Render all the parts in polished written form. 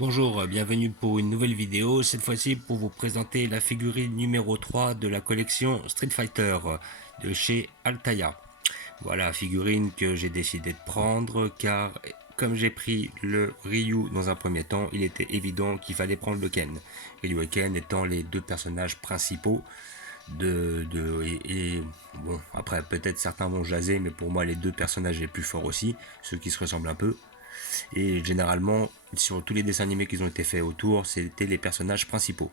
Bonjour, bienvenue pour une nouvelle vidéo, cette fois-ci pour vous présenter la figurine numéro 3 de la collection Street Fighter de chez Altaïa. Voilà, figurine que j'ai décidé de prendre car comme j'ai pris le Ryu dans un premier temps, il était évident qu'il fallait prendre le Ken. Ryu et Ken étant les deux personnages principaux bon, après peut-être certains vont jaser, mais pour moi les deux personnages les plus forts aussi, ceux qui se ressemblent un peu. Et généralement, sur tous les dessins animés qui ont été faits autour, c'était les personnages principaux.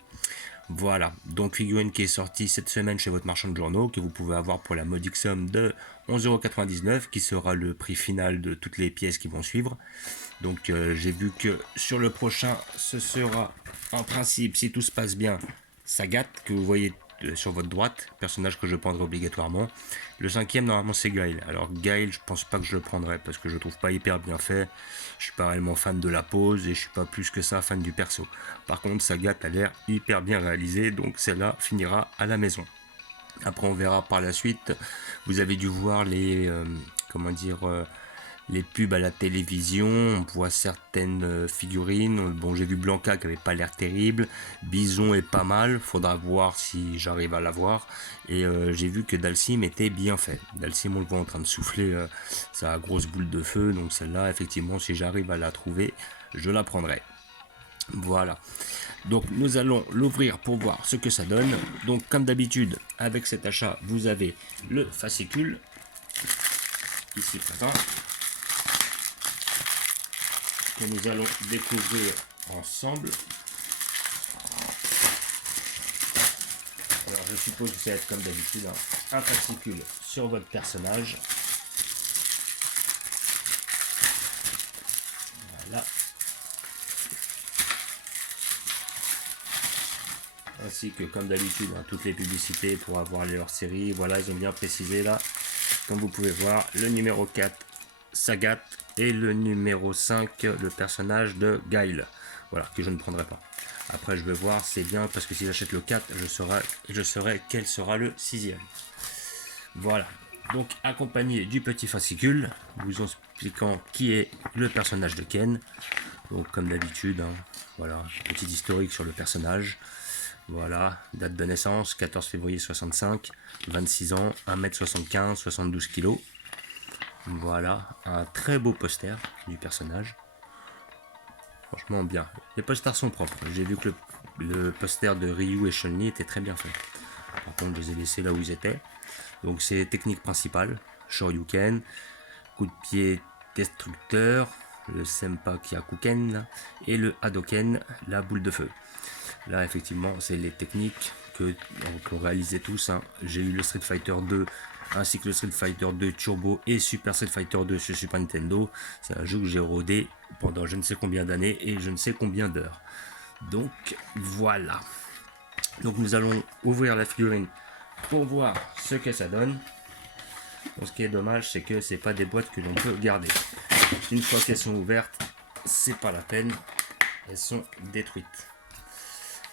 Voilà, donc figurine qui est sortie cette semaine chez votre marchand de journaux, que vous pouvez avoir pour la modique somme de 11,99 €, qui sera le prix final de toutes les pièces qui vont suivre. Donc j'ai vu que sur le prochain, ce sera en principe, si tout se passe bien, Sagat, que vous voyez sur votre droite, personnage que je prendrai obligatoirement. Le cinquième, normalement, c'est Gaël. Alors Gaël, je pense pas que je le prendrai parce que je le trouve pas hyper bien fait. Je suis pas réellement fan de la pose et je suis pas plus que ça fan du perso. Par contre, Sagat a l'air hyper bien réalisé, donc celle-là finira à la maison. Après, on verra par la suite. Vous avez dû voir les pubs à la télévision, on voit certaines figurines. Bon, j'ai vu Blanca qui avait pas l'air terrible, Bison est pas mal, faudra voir si j'arrive à la voir. Et j'ai vu que Dalsim était bien fait. Dalsim, on le voit en train de souffler sa grosse boule de feu, donc celle-là, effectivement, si j'arrive à la trouver, je la prendrai. Voilà. Donc nous allons l'ouvrir pour voir ce que ça donne. Donc comme d'habitude, avec cet achat, vous avez le fascicule ici présent, que nous allons découvrir ensemble. Alors je suppose que ça va être comme d'habitude un fascicule sur votre personnage. Voilà. Ainsi que comme d'habitude toutes les publicités pour avoir leur série. Voilà, ils ont bien précisé là. Comme vous pouvez voir, le numéro 4 Sagat et le numéro 5 le personnage de Guile. Voilà, que je ne prendrai pas. Après je vais voir, c'est bien parce que si j'achète le 4, je saurai quel sera le 6e. Voilà, donc accompagné du petit fascicule, vous expliquant qui est le personnage de Ken. Donc comme d'habitude, voilà, petit historique sur le personnage. Voilà, date de naissance, 14 février 65, 26 ans, 1m75, 72 kg. Voilà, un très beau poster du personnage. Franchement bien. Les posters sont propres. J'ai vu que le poster de Ryu et Chun-Li était très bien fait. Par contre, je les ai laissés là où ils étaient. Donc c'est technique principale, Shoryuken, coup de pied destructeur, le Senpa Kyakuken et le Hadoken, la boule de feu. Là effectivement c'est les techniques qu'on réalisait tous. J'ai eu le Street Fighter 2 ainsi que le Street Fighter 2 Turbo et Super Street Fighter 2 sur Super Nintendo. C'est un jeu que j'ai rodé pendant je ne sais combien d'années et je ne sais combien d'heures. Donc voilà. Donc nous allons ouvrir la figurine pour voir ce que ça donne. Bon, ce qui est dommage, c'est que c'est pas des boîtes que l'on peut garder. Une fois qu'elles sont ouvertes, c'est pas la peine. Elles sont détruites.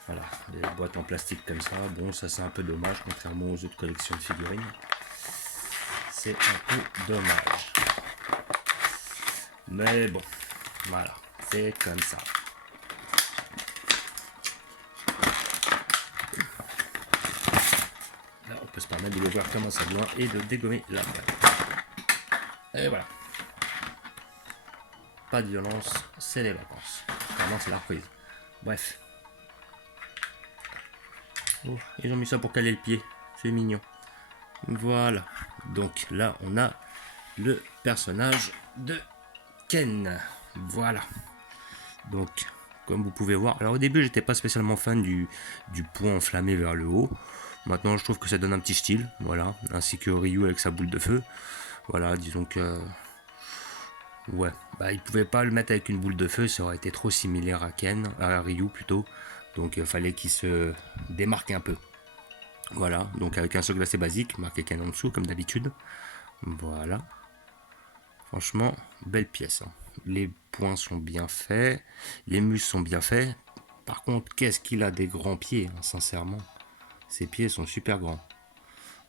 Voilà, des boîtes en plastique comme ça. Bon, ça c'est un peu dommage, contrairement aux autres collections de figurines. C'est un peu dommage. Mais bon, voilà, c'est comme ça. Là, on peut se permettre de le voir comment ça vient et de dégommer la boîte. Et voilà. Pas de violence, c'est les vacances. Vraiment, c'est la reprise. Bref. Oh, ils ont mis ça pour caler le pied. C'est mignon. Voilà. Donc là, on a le personnage de Ken. Voilà. Donc, comme vous pouvez voir, alors au début, j'étais pas spécialement fan du point enflammé vers le haut. Maintenant, je trouve que ça donne un petit style. Voilà. Ainsi que Ryu avec sa boule de feu. Voilà, disons que... Ouais, bah il pouvait pas le mettre avec une boule de feu, ça aurait été trop similaire à Ken, à Ryu plutôt. Donc il fallait qu'il se démarque un peu. Voilà, donc avec un socle assez basique, marqué Ken en dessous comme d'habitude. Voilà. Franchement, belle pièce. Les points sont bien faits, les muscles sont bien faits. Par contre, qu'est-ce qu'il a des grands pieds, sincèrement. Ses pieds sont super grands.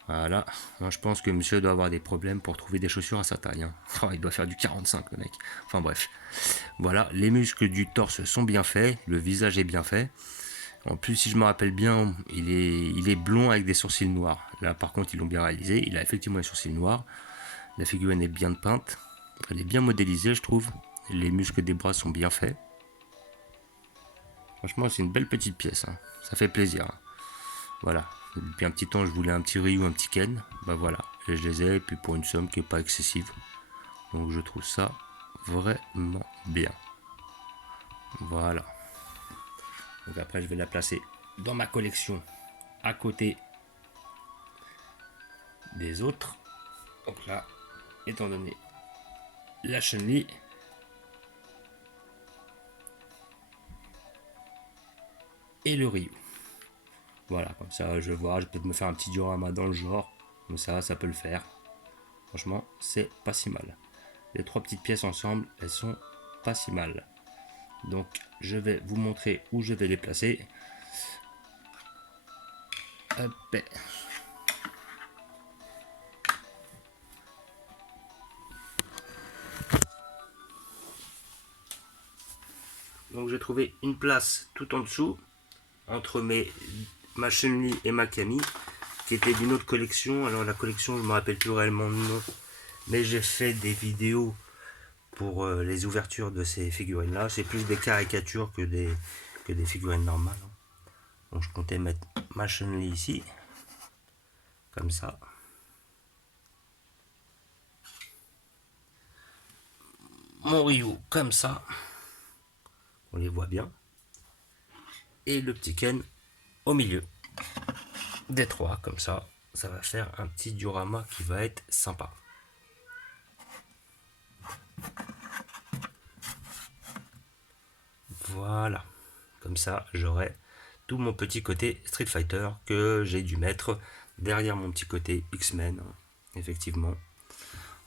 Voilà, moi je pense que monsieur doit avoir des problèmes pour trouver des chaussures à sa taille. Hein. Oh, il doit faire du 45 le mec. Enfin bref. Voilà, les muscles du torse sont bien faits, le visage est bien fait. En plus, si je me rappelle bien, il est blond avec des sourcils noirs. Là par contre, ils l'ont bien réalisé, il a effectivement les sourcils noirs. La figurine est bien peinte, elle est bien modélisée je trouve. Les muscles des bras sont bien faits. Franchement, c'est une belle petite pièce, hein. Ça fait plaisir. Hein. Voilà. Depuis un petit temps, je voulais un petit Ryu, un petit Ken. Bah voilà, et je les ai, et puis pour une somme qui n'est pas excessive. Donc je trouve ça vraiment bien. Voilà. Donc après, je vais la placer dans ma collection à côté des autres. Donc là, étant donné la Chun-Li et le Ryu. Voilà, comme ça, je vois, je peux me faire un petit diorama dans le genre. Comme ça peut le faire. Franchement, c'est pas si mal. Les trois petites pièces ensemble, elles sont pas si mal. Donc, je vais vous montrer où je vais les placer. Hop. Donc, j'ai trouvé une place tout en dessous, entre ma Chun-Li et ma Camille, qui était d'une autre collection. Alors, la collection, je ne me rappelle plus réellement le nom, mais j'ai fait des vidéos pour les ouvertures de ces figurines là. C'est plus des caricatures que des figurines normales. Donc je comptais mettre ma Chun-Li ici, comme ça. Mon Ryu comme ça. On les voit bien. Et le petit Ken au milieu. Des trois comme ça. Ça va faire un petit diorama qui va être sympa. Voilà, comme ça j'aurai tout mon petit côté Street Fighter que j'ai dû mettre derrière mon petit côté X-Men, effectivement.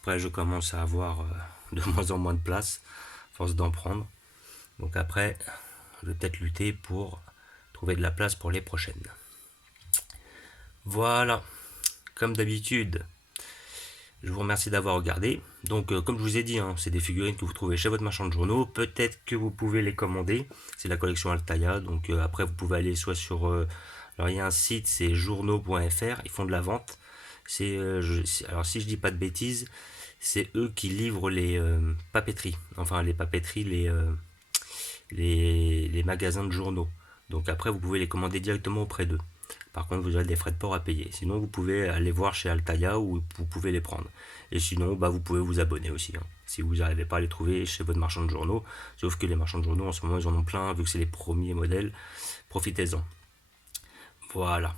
Après je commence à avoir de moins en moins de place, à force d'en prendre. Donc après, je vais peut-être lutter pour trouver de la place pour les prochaines. Voilà, comme d'habitude, je vous remercie d'avoir regardé. Donc, comme je vous ai dit, hein, c'est des figurines que vous trouvez chez votre marchand de journaux. Peut-être que vous pouvez les commander. C'est la collection Altaïa. Donc, après, vous pouvez aller soit sur... alors, il y a un site, c'est journaux.fr. Ils font de la vente. Alors, si je dis pas de bêtises, c'est eux qui livrent les papeteries. Enfin, les papeteries, les magasins de journaux. Donc, après, vous pouvez les commander directement auprès d'eux. Par contre, vous aurez des frais de port à payer. Sinon, vous pouvez aller voir chez Altaïa où vous pouvez les prendre. Et sinon, vous pouvez vous abonner aussi. Hein, si vous n'arrivez pas à les trouver chez votre marchand de journaux. Sauf que les marchands de journaux, en ce moment, ils en ont plein. Vu que c'est les premiers modèles, profitez-en. Voilà.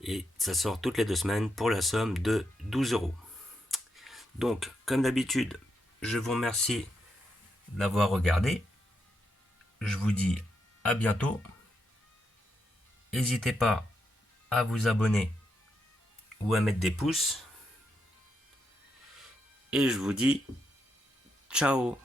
Et ça sort toutes les 2 semaines pour la somme de 12 €. Donc, comme d'habitude, je vous remercie d'avoir regardé. Je vous dis à bientôt. N'hésitez pas à vous abonner ou à mettre des pouces. Et je vous dis ciao.